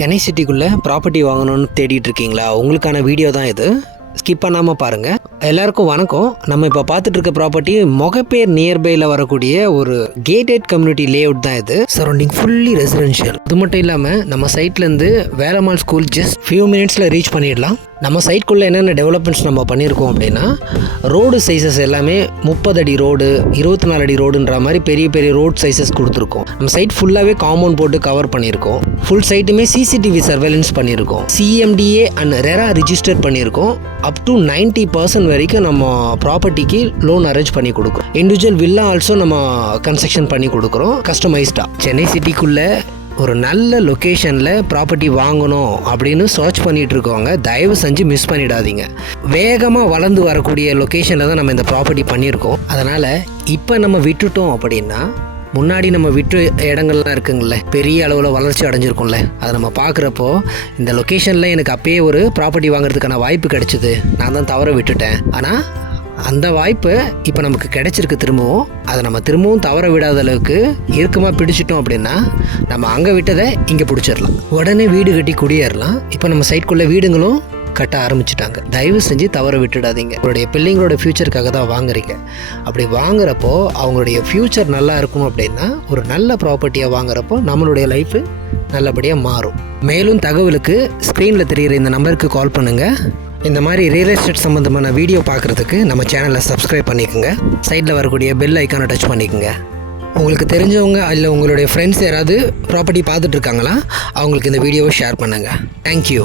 சென்னை சிட்டிக்குள்ளே ப்ராப்பர்ட்டி வாங்கணும்னு தேடிட்டு இருக்கீங்களா? உங்களுக்கான வீடியோ தான் இது. ஸ்கிப் பண்ணாமல் பாருங்கள். எல்லாருக்கும் வணக்கம். நம்ம இப்போ பார்த்துட்டு இருக்க ப்ராப்பர்ட்டி மொகப்பேர் நியர்பையில் வரக்கூடிய ஒரு கேட்டட் கம்யூனிட்டி லேஅவுட் தான் இது. Surrounding fully residential. அது மட்டும் இல்லாமல் நம்ம சைட்லேருந்து வேலம்மாள் ஸ்கூல் ஜஸ்ட் ஃபியூ மினிட்ஸில் ரீச் பண்ணிடலாம். நம்ம சைட்குள்ளே என்னென்ன டெவலப்மெண்ட்ஸ் நம்ம பண்ணியிருக்கோம் அப்படின்னா, ரோடு சைஸஸ் எல்லாமே 30 அடி ரோடு, 24 அடி ரோடுன்ற மாதிரி பெரிய பெரிய ரோட் சைஸஸ் கொடுத்துருக்கோம். நம்ம சைட் ஃபுல்லாகவே காம்பவுண்ட் போட்டு கவர் பண்ணியிருக்கோம். ஃபுல் சைட்டுமே சிசிடிவி சர்வேலன்ஸ் பண்ணியிருக்கோம். சிஎம்டிஏ அண்ட் ரெரா ரிஜிஸ்டர் பண்ணியிருக்கோம். அப் டு 90% வரைக்கும் நம்ம ப்ராப்பர்ட்டிக்கு லோன் அரேஞ்ச் பண்ணி கொடுக்குறோம். இண்டிவிஜுவல் வில்லா ஆல்சோ நம்ம கன்ஸ்ட்ரக்ஷன் பண்ணி கொடுக்குறோம் கஸ்டமைஸ்டாக. சென்னை சிட்டிக்குள்ளே ஒரு நல்ல லொக்கேஷனில் ப்ராப்பர்ட்டி வாங்கணும் அப்படின்னு சர்ச் பண்ணிகிட்டு இருக்கவங்க தயவு செஞ்சு மிஸ் பண்ணிடாதீங்க. வேகமாக வளர்ந்து வரக்கூடிய லொக்கேஷனில் தான் நம்ம இந்த ப்ராப்பர்ட்டி பண்ணியிருக்கோம். அதனால் இப்போ நம்ம விட்டுட்டோம் அப்படின்னா, முன்னாடி நம்ம விட்டு இடங்கள்லாம் இருக்குங்கள, பெரிய அளவில் வளர்ச்சி அடைஞ்சிருக்கும்ல, அதை நம்ம பார்க்குறப்போ இந்த லொக்கேஷனில் எனக்கு அப்பயே ஒரு ப்ராப்பர்ட்டி வாங்குறதுக்கான வாய்ப்பு கிடைச்சிது, நான் தான் தவற விட்டுட்டேன். ஆனால் அந்த வாய்ப்பு இப்போ நமக்கு கிடைச்சிருக்கு திரும்பவும். அதை நம்ம திரும்பவும் தவற விடாத அளவுக்கு இறுக்கமாக பிடிச்சிட்டோம் அப்படின்னா நம்ம அங்கே விட்டதை இங்கே பிடிச்சிடலாம். உடனே வீடு கட்டி குடியேறலாம். இப்போ நம்ம சைட்குள்ளே வீடுங்களும் கட்ட ஆரம்பிச்சிட்டாங்க. தயவு செஞ்சு தவற விட்டுடாதீங்க. உங்களுடைய பிள்ளைங்களோட ஃப்யூச்சருக்காக தான் வாங்குறீங்க. அப்படி வாங்குறப்போ அவங்களுடைய ஃப்யூச்சர் நல்லா இருக்கும் அப்படின்னா, ஒரு நல்ல ப்ராப்பர்ட்டியாக வாங்குறப்போ நம்மளுடைய லைஃபு நல்லபடியாக மாறும். மேலும் தகவலுக்கு ஸ்க்ரீனில் தெரிகிற இந்த நம்பருக்கு கால் பண்ணுங்கள். இந்த மாதிரி ரியல் எஸ்டேட் சம்மந்தமான வீடியோ பார்க்குறதுக்கு நம்ம சேனலை சப்ஸ்கிரைப் பண்ணிக்கோங்க. சைடில் வரக்கூடிய பெல் ஐக்கானை டச் பண்ணிக்கோங்க. உங்களுக்கு தெரிஞ்சவங்க இல்லை உங்களுடைய ஃப்ரெண்ட்ஸ் யாராவது ப்ராப்பர்ட்டி பார்த்துட்ருக்காங்களா, அவங்களுக்கு இந்த வீடியோவை ஷேர் பண்ணுங்கள். தேங்க்யூ.